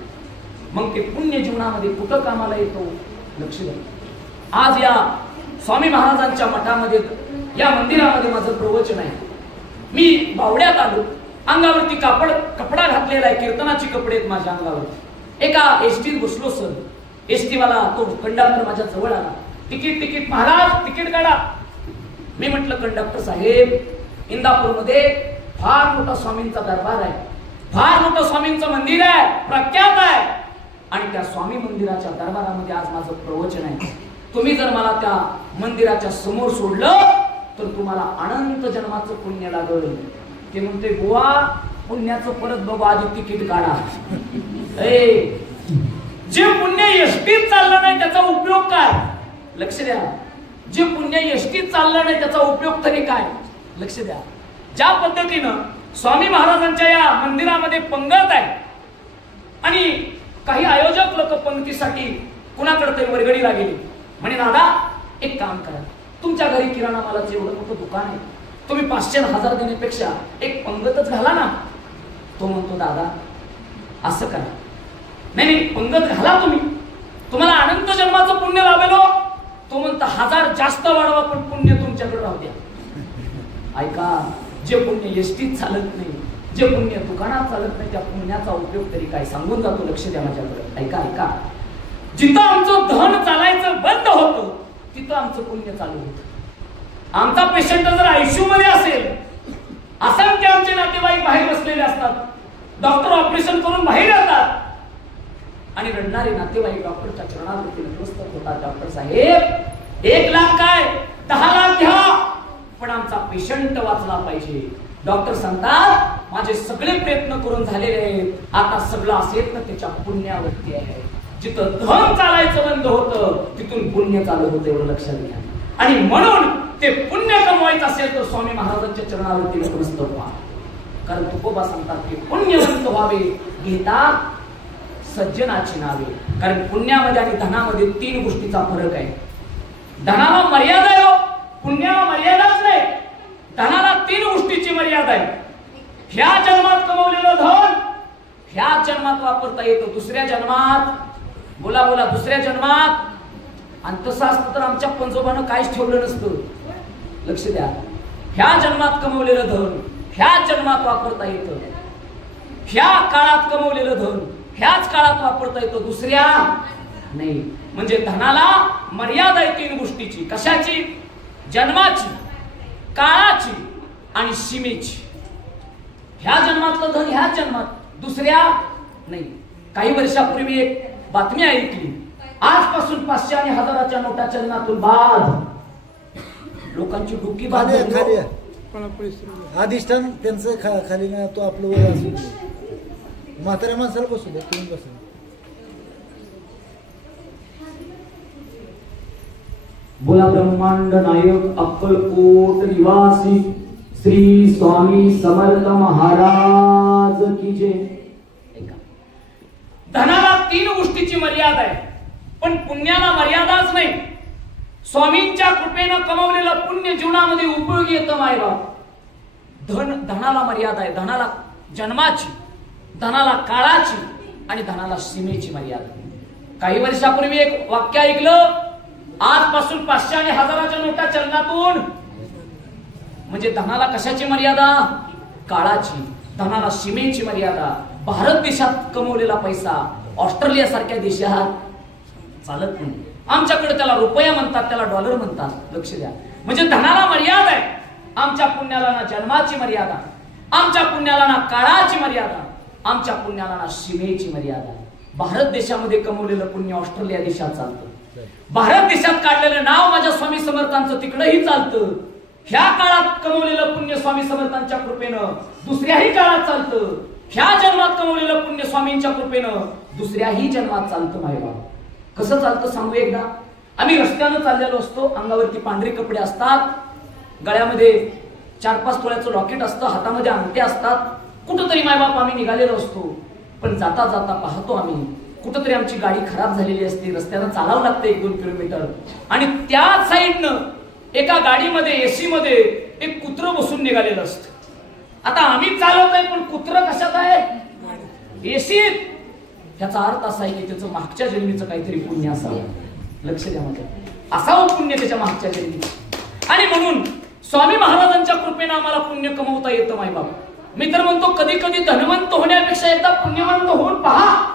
मग ते पुण्य जीवनामध्ये कुठं कामाला येतो? लक्ष द्या. आज या स्वामी महाराजांच्या मठामध्ये, या मंदिरामध्ये माझं प्रवचन आहे. मी बावड्यात आलो, अंगावरती कपडा घातलेला आहे, कीर्तनाची कपडे आहेत माझ्या अंगावरती. एका एसटीत बसलो सर. एसटी वाला तो कंडक्टर माझ्या जवळ आला. तिकीट महाराज, तिकीट काढा. मी म्हटलं कंडक्टर साहेब, इंदापूरमध्ये फार मोठा स्वामींचा दरबार आहे, फार मोठं स्वामींचं मंदिर आहे, प्रख्यात आहे, आणि त्या स्वामी मंदिराच्या दरबारामध्ये आज माझं प्रवचन आहे. तुम्ही जर मला त्या मंदिराच्या समोर सोडलं तर तुम्हाला अनंत जन्माचं पुण्य लागेल. ते म्हणते बुवा पुण्याचं परत बघू, आधी तिकीट काढा. जे पुण्य एसटीत चाललं नाही त्याचा उपयोग काय? लक्ष द्या. जे पुण्य एसटीत चाललं नाही त्याचा उपयोग तरी काय? लक्ष द्या. ज्या पद्धतीनं स्वामी महाराजांच्या या मंदिरामध्ये पंगत आहे आणि काही आयोजक लोक पंक्तीसाठी कुणाकडे तरी वर्गणीला गेले. म्हणे दादा एक काम करा, तुमच्या घरी किराणा मालाचं एवढं मोठं दुकान आहे, तुम्ही 500-1000 देण्यापेक्षा एक पंगतच घाला ना. तो म्हणतो दादा असं करा. नाही पंगत घाला तुम्ही, तुम्हाला अनंत जन्माचं पुण्य लाभेल. तो म्हणतो 1000 जास्त वाढवा पण पुण्य तुमच्याकडे राहू द्या. ऐका, जे पुण्य एसटीत चालत नाही, जे पुण्य दुकानात चालत नाही, त्या पुण्याचा उपयोग तरी काय? सांगून जातो. लक्ष द्या माझ्याकडे. ऐका, जिथं आमचं धन चालायचं बंद होतं तिथं आमचं पुण्य चालू होतं. आमचा पेशंट जर आयसीयू मध्ये असेल, असंख्य आमचे नातेवाईक बाहेर बसलेले असतात, डॉक्टर ऑपरेशन करून बाहेर येतात आणि रडणारे नातेवाईक डॉक्टरच्या चरणावरती नतमस्तक होतात. डॉक्टर साहेब 1 लाख काय 10 लाख घ्या, पण आमचा पेशंट वाचला पाहिजे. डॉक्टर सांगतात माझे सगळे प्रयत्न करून झालेले आहेत, आता सगळं असेल तर त्याच्या पुण्यावरती आहे. जिथं धन चालायचं बंद होतं तिथून पुण्य चालू होतं, एवढं लक्षात घ्या. आणि म्हणून ते पुण्य कमवायचं असेल तर स्वामी महाराजांच्या चरणावरती नतमस्तक व्हा. कारण तुकोबा सांगतात की पुण्यवंत व्हावे घेता सज्जनाची नावे. कारण पुण्यामध्ये आणि धनामध्ये 3 गोष्टीचा फरक आहे. धनाला मर्यादा आहे, पुण्याला मर्यादाच नाही. धनाला 3 गोष्टीची मर्यादा आहे. ह्या जन्मात कमवलेलं धन ह्या जन्मात वापरता येतं, दुसऱ्या जन्मात, बोला दुसऱ्या जन्मात. आणि तसं असतं तर आमच्या पंजोबानं काहीच ठेवलं नसतं. लक्ष द्या. ह्या जन्मात कमवलेलं धन ह्याच जन्मात वापरता येतं. ह्या काळात कमवलेलं धन ह्याच काळात वापरता येतं, दुसऱ्या नाही. म्हणजे धनाला मर्यादा आहे 3 गोष्टीची. कशाची? जन्माची, काळाची आणि सीमेची. ह्या जन्मातलं धन ह्याच जन्मात, दुसऱ्या नाही. काही वर्षापूर्वी एक बातमी ऐकली. आजपासून 500 आणि 1000च्या नोटा चलनातून बाद. लोकांची डुक्की बाद खाली झाली. अधिष्ठान त्यांचं खाली ना, तो आपलं वर असू दे. म्हाताऱ्या माणसाला बसू दे, तुम्ही बसा. बोला ब्रह्मांड नायक अक्कलकोट निवासी श्री स्वामी समर्थ महाराज की जय. धनाला 3 गोष्टीची मर्यादा आहे, पण पुण्याला मर्यादाच नाही. स्वामींच्या कृपेनं कमवलेलं पुण्य जीवनामध्ये उपयोगी येतं मायबाप. धनाला मर्यादा आहे. धनाला जन्माची, धनाला काळाची आणि धनाला सीमेची मर्यादा. काही वर्षापूर्वी एक वाक्य ऐकलं. आजपासून 500 आणि 1000च्या नोटा चलनातून. म्हणजे धनाला कशाची मर्यादा? काळाची. धनाला सीमेची मर्यादा. भारत देशात कमवलेला पैसा ऑस्ट्रेलिया सारख्या देशात चालत नाही. आमच्याकडे त्याला रुपया म्हणतात, त्याला डॉलर म्हणतात. लक्ष द्या. म्हणजे धनाला मर्यादा आहे. आमच्या पुण्याला ना जन्माची मर्यादा, आमच्या पुण्याला ना काळाची मर्यादा, आमच्या पुण्याला ना सीमेची मर्यादा. भारत देशामध्ये कमवलेलं पुण्य ऑस्ट्रेलिया देशात चालतं. भारत देशात काढलेलं नाव माझ्या स्वामी समर्थांचं तिकडेही चालतं. ह्या काळात कमवलेलं पुण्य स्वामी समर्थांच्या कृपेनं दुसऱ्याही काळात चालतं. ह्या जन्मात कमवलेलं पुण्य स्वामींच्या कृपेनं दुसऱ्याही जन्मात चालतं. मायबाप कसं चालतं सांगू एकदा. आम्ही रस्त्यानं चाललेलो असतो, अंगावरती पांढरे कपडे असतात, गळ्यामध्ये 4-5 तोळ्याचं लॉकेट असतं, हातामध्ये अंगठे असतात. कुठंतरी मायबाप आम्ही निघालेलो असतो, पण जाता जाता पाहतो आम्ही कुठंतरी आमची गाडी खराब झालेली असते, रस्त्यानं चालावं लागतं 1-2 किलोमीटर, आणि त्या साईडनं एका गाडीमध्ये एसी मध्ये एक कुत्र बसून निघालेलं असतं. आता आम्ही चालवतोय पण कुत्र कशात आहे? एसीत. त्याचा अर्थ असा आहे की त्याचं मागच्या जन्मीचं काहीतरी पुण्य असावं. लक्ष द्या माझ्या, असावं पुण्य त्याच्या मागच्या जन्मी. आणि म्हणून स्वामी महाराजांच्या कृपेनं आम्हाला पुण्य कमवता येतं मायबाप. मी तर म्हणतो कधी कधी धनवंत होण्यापेक्षा एकदा पुण्यवंत होऊन पहा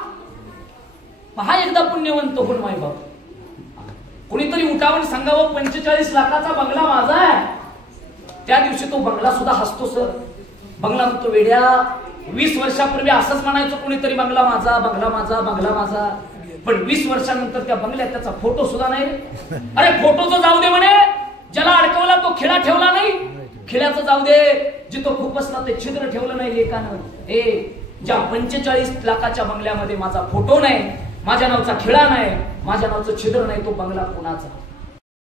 एकदा पुण्यवंत होऊन मायबाप. कोणीतरी उठावून सांगावं 45 लाखाचा बंगला माझा आहे. त्या दिवशी तो बंगला सुद्धा हसतो सर. बंगला म्हणतो वेड्या, 20 वर्षापूर्वी असंच म्हणायचो कोणीतरी बंगला माझा, बंगला माझा, बंगला माझा. पण 20 वर्षानंतर त्या बंगल्यात त्याचा फोटो सुद्धा नाही. अरे फोटोचं जाऊ दे म्हणे, ज्याला अडकवला तो खिळा ठेवला नाही. खिळ्याचं जाऊ दे, जिथं खुपसला ते छिद्र ठेवलं नाही एकानं. ज्या 45 लाखाच्या बंगल्यामध्ये माझा फोटो नाही, माझ्या नावचा खिळा नाही, माझ्या नावचं छिद्र नाही, तो बंगला कोणाचा?